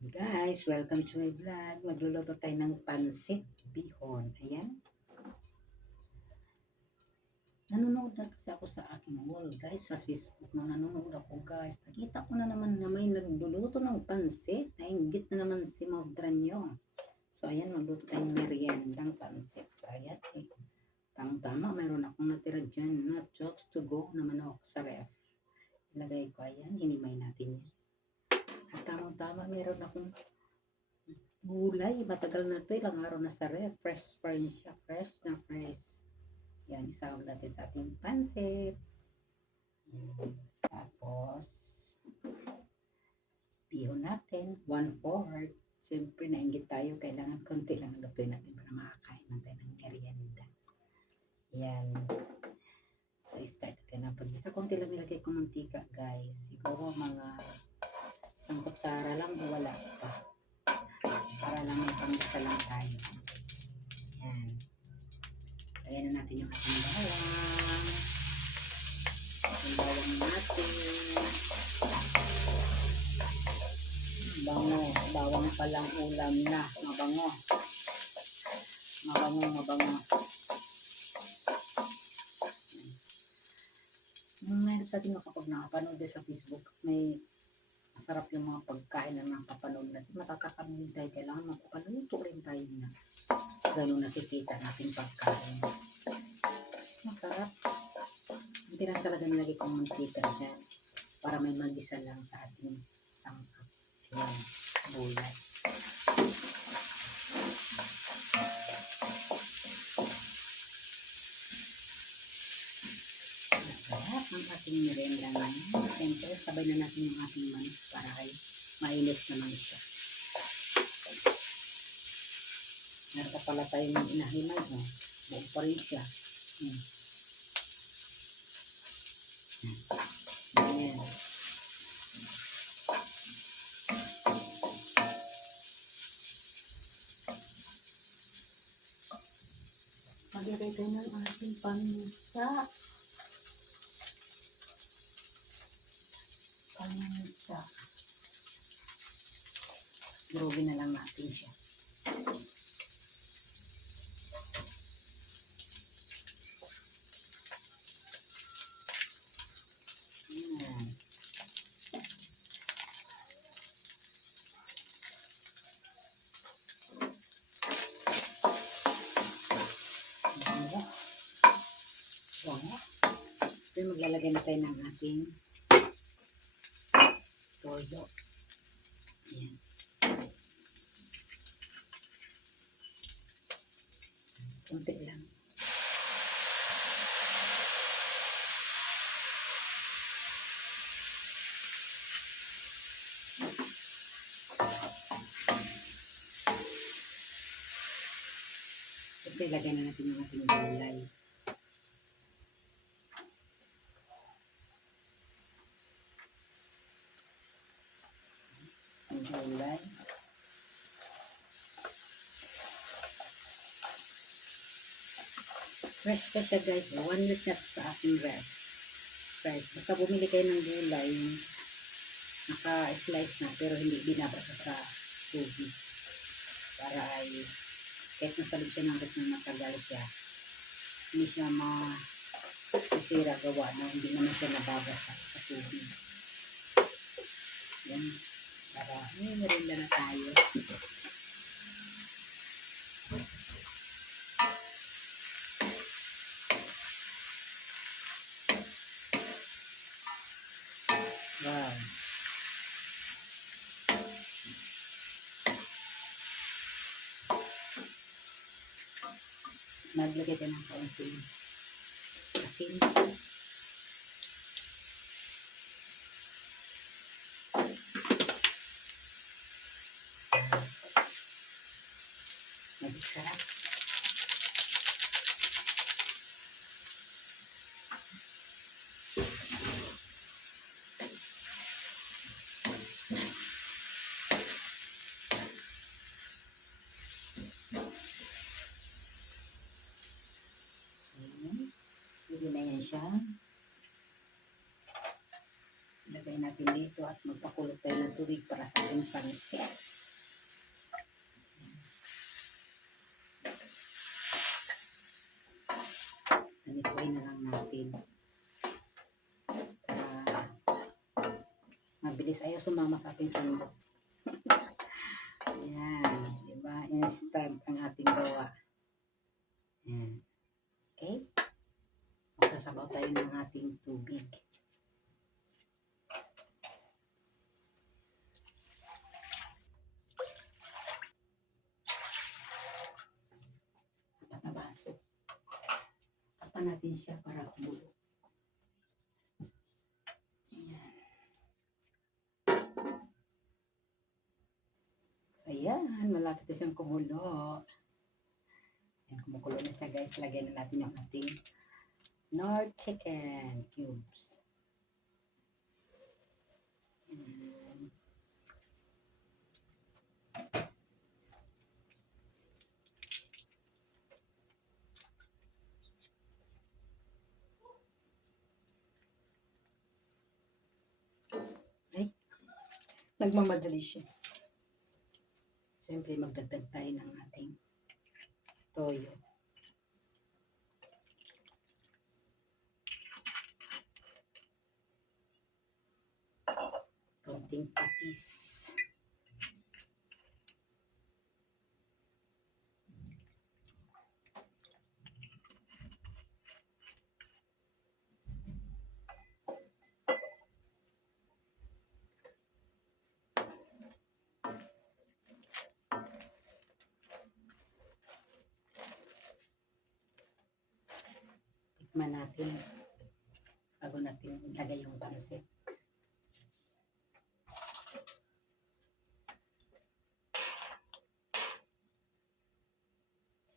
Guys, welcome to my vlog. Magluluto tayo ng pansit bihon. Ayan. Nanonood na kasi ako sa aking wall, guys, sa Facebook. Nung nanonood ako, guys, nakita ko na naman na may nagluluto ng pansit. Nainggit na naman si Maudran nyo. So, ayan, magluto tayong meriendang pansit. So, ayan, tama, mayroon akong natira dyan na chokes to go na manok sa ref. Ilagay ko, ayan, hinimay natin yan. At tama, mayroon akong gulay. Matagal na to, ilang araw na sa ref. Fresh pa rin siya, fresh na fresh. Yan, isahog natin sa ating pansit. Tapos, bihon natin, 1/4. Siyempre, nainggit tayo. Kailangan konti lang lutuin natin para makakain na tayo ng merienda. Yan. So, start natin ang pag-isa. Konti lang nilagay ko mantika, guys. Siguro mga 1 kutsara lang o wala pa. Para lang may pang-isa lang tayo. Yan. Lagyan na natin yung ating bawang. Yung bawang natin. Bango. Bawang palang ulam na. Mabango. Mabango. Mayroon sa atin kapag nakapanood sa Facebook, may masarap yung mga pagkain na nakapanood natin. Makakakamilig tayo. Kailangan magpapaluto rin tayo na. Ganun nakikita natin pagkain. Masarap. Hindi lang talaga nilagay kong mantika dyan para may magisa lang sa ating sangkap. Ayan, bulat. Masarap ang ating merienda ngayon. Siyempre, sabay na natin yung ating manok para ay mainit naman siya. Meron pa pala tayong inahimay. Oh. Buo pa rin siya. Ayan. Maglagay tayo ng ating paminsa. Durugin na lang natin siya. Ayan. Bango. Then maglalagay na tayo ng ating toyo. Ayan. Kunti lang. Ito ilagay na natin yung ating gulay. Ang gulay. Fresh pa siya, guys. 1 week na sa ating ref. Fresh. Basta bumili kayo ng gulay, naka-slice na pero hindi binabasa sa tubig. Para ay kahit nasalib siya ng ref na matagal siya, hindi siya masisira gawa na hindi naman siya nababasa sa tubig. Yan. Para may merinda na tayo. Wow. Naglagay tayo ng kaunting asin. Sarap. Pwede na yan siya. ilagay natin dito at magpakulot tayo ng tubig para sa ating pansit. Ganitoin na lang natin. Mabilis ayaw sumama sa ating sandok. Ayan, diba? Instant ang ating gawa. Ayan. Okay? Magsasabaw tayo ng ating tubig. Apat na baso. Tapan natin siya para kumulo. Ayan. So, ayan. Malapit na siyang kumulo. Ayan, kumukulo na siya, guys. Lagyan na natin yung ating Knorr chicken cubes. Ayan. Ay, nagmamadali siya. Siyempre, magdagdag tayo ng ating toyo. Kaunting patis. Tikman natin bago natin ilagay yung pansit.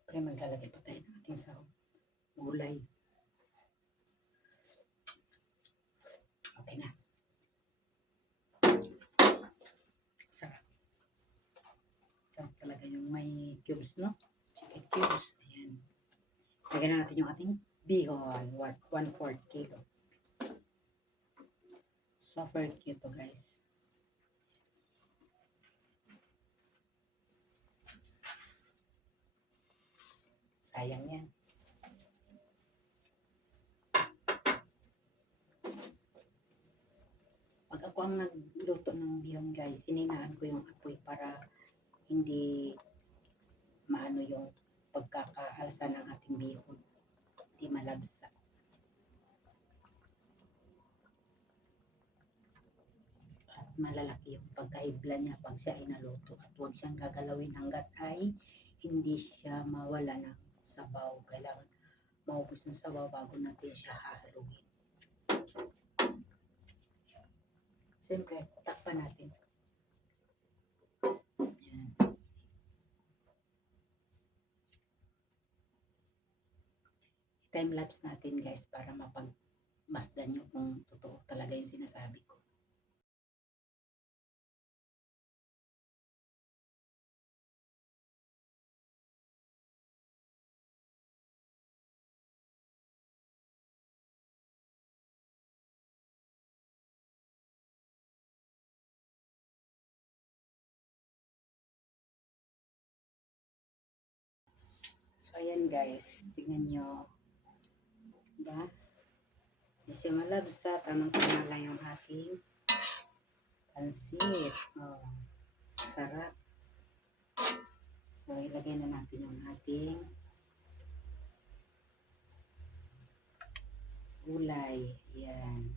Siyempre, maglalagay pa tayo ng ating sahog. Gulay. Okay na. Sarap. Sarap talaga yung may cubes, no? Chicken cubes. Ayan. Lagyan na natin yung ating bihon. 1/4 kilo. Super cute to, guys. Sayang yan. Pag ako ang nagluto ng bihon, guys, sininaan ko yung apoy para hindi maano yung pagkakaalsa ng ating bihon. Hindi malabsa. At malalaki yung pagkaibla niya pag siya ay naluto. At huwag siyang gagalawin hanggat ay hindi siya mawala ng sabaw. Kailangan maubos ng sabaw bago natin siya hahaluin. Siyempre, takpan natin. Ayan. Time-lapse natin, guys, para mapagmasdan nyo kung totoo talaga yung sinasabi ko. So, ayan, guys. Tingnan nyo. Diba? Hindi siya malabsa. Tamang-tama lang yung ating pansit. Oh, sarap. So, ilagay na natin yung ating gulay. Yan.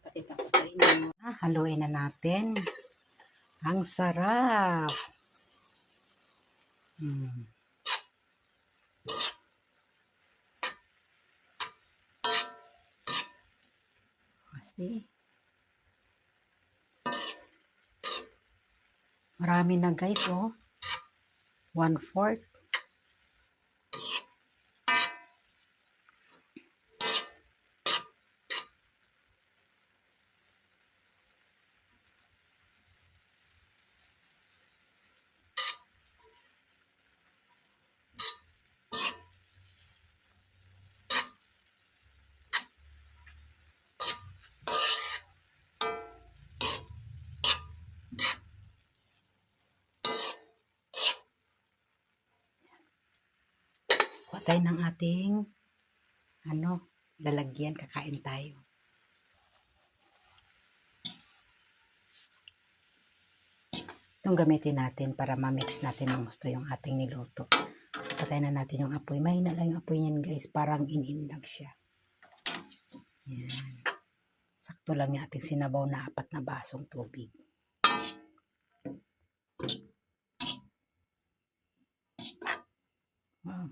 Pakita ko sa inyo. Haluin na natin. Ang sarap. Kasi marami na, guys, oh. 1/4. tayo ng ating lalagyan, kakain tayo. Itong gamitin natin para ma-mix natin ng gusto yung ating niluto. So, patayin na natin yung apoy. Mahina lang yung apoy niyan guys, parang in-in lang siya. Yan. Sakto lang yung ating sinabaw na 4 na basong tubig. Wow.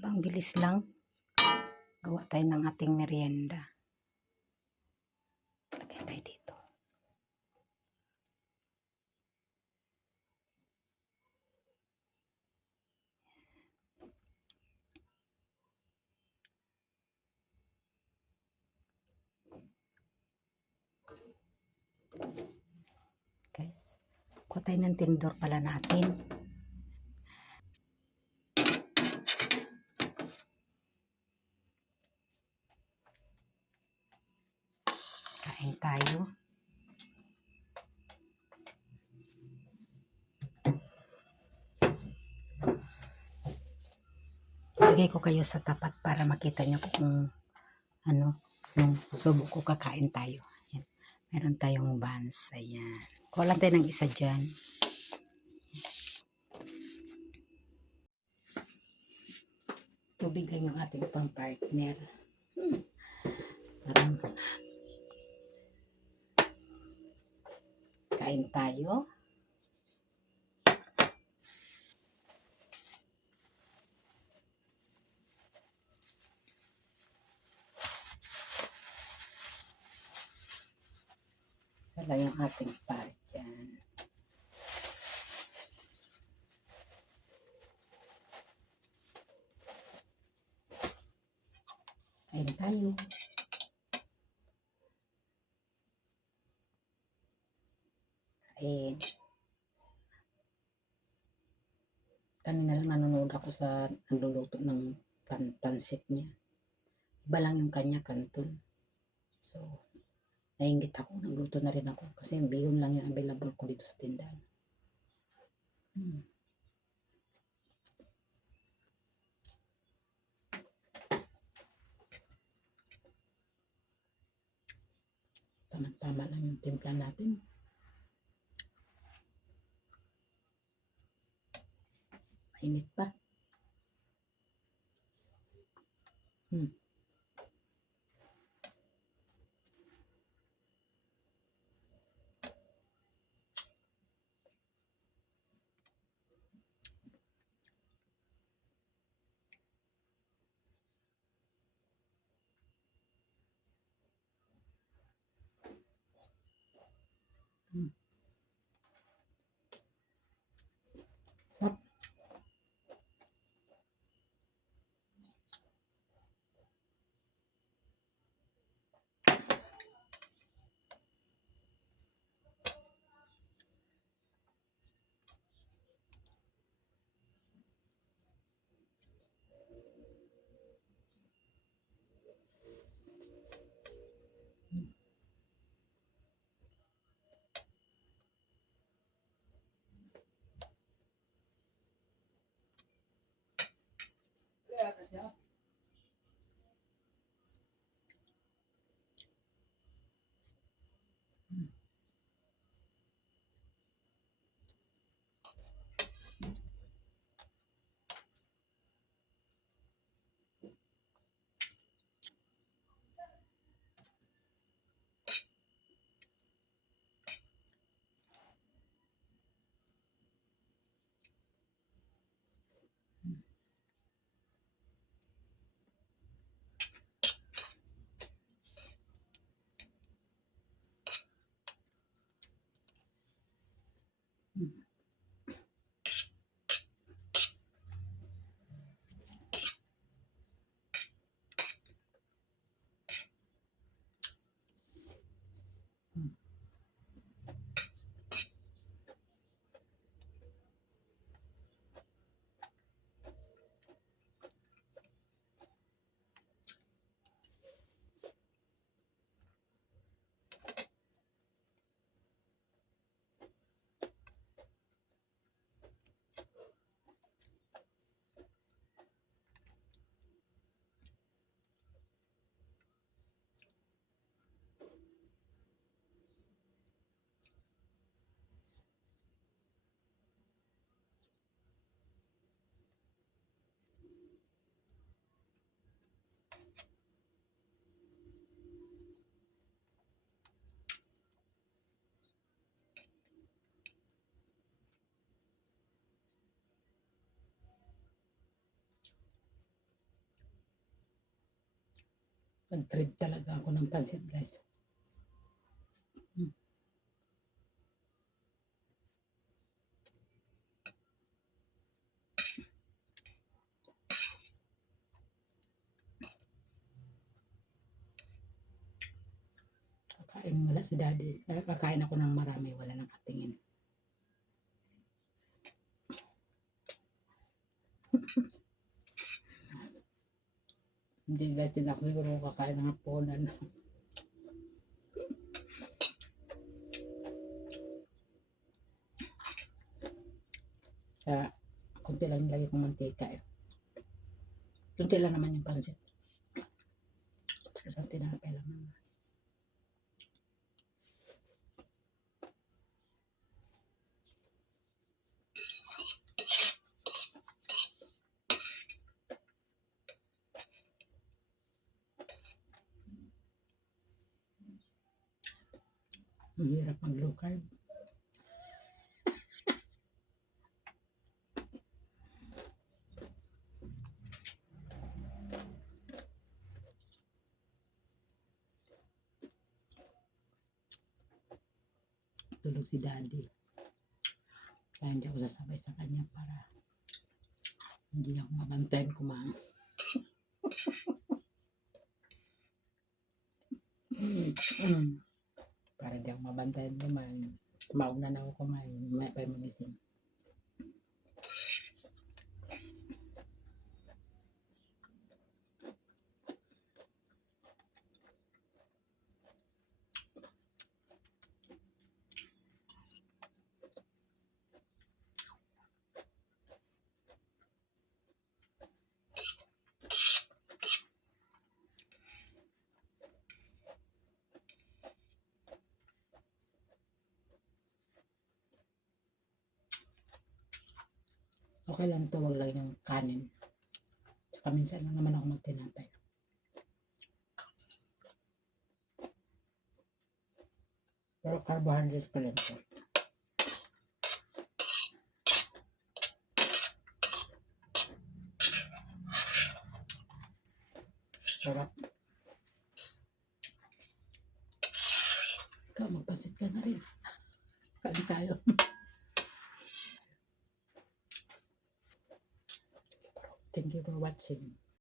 Bang bilis lang. Gawa tayo ng ating merienda. Lagay tayo dito. Guys, kuha tayo ng tinidor pala natin. Kain tayo. Lagay ko kayo sa tapat para makita nyo kung yung subo ko, kakain tayo. Ayan. Meron tayong buns. Ayan. Kuha lang tayo ng isa dyan. Tubig lang yung ating pang partner. Parang kain tayo. Isa lang yung ating pares dyan. Kain tayo. Kain. Kanina lang nanonood ako sa nagluluto ng pansit niya. Iba lang yung kanya kanton. So, nainggit ako. Nagluto na rin ako. Kasi bihon lang yung available ko dito sa tindahan. Tama-tama lang yung timpla natin. Mainit pa. Sarap. Nag-crave talaga ako ng pansit, guys. Hmm. Kakain wala si daddy. Kaya kakain ako ng marami, wala nang katingin. Hindi guys, din ako siguro kakain ng hapunan. Kaya, kunti lang nilagay kong mantika eh. Kunti lang naman yung pansit. Kasi tinapay lang naman. Ang hirap mag low carb. Tulog si daddy. Kaya hindi ako sasabay sa kanya para hindi ako mabantayan kumain. Para hindi ako mabantayan kumain. Mauna na ako kumain. May pa magising. Okay lang ito, wag lang yung kanin. Saka minsan lang naman ako magtinapay. Pero carbohydrates pa rin ito. Sarap. Ikaw, magpasit ka na rin. Kain tayo. Thank you for watching.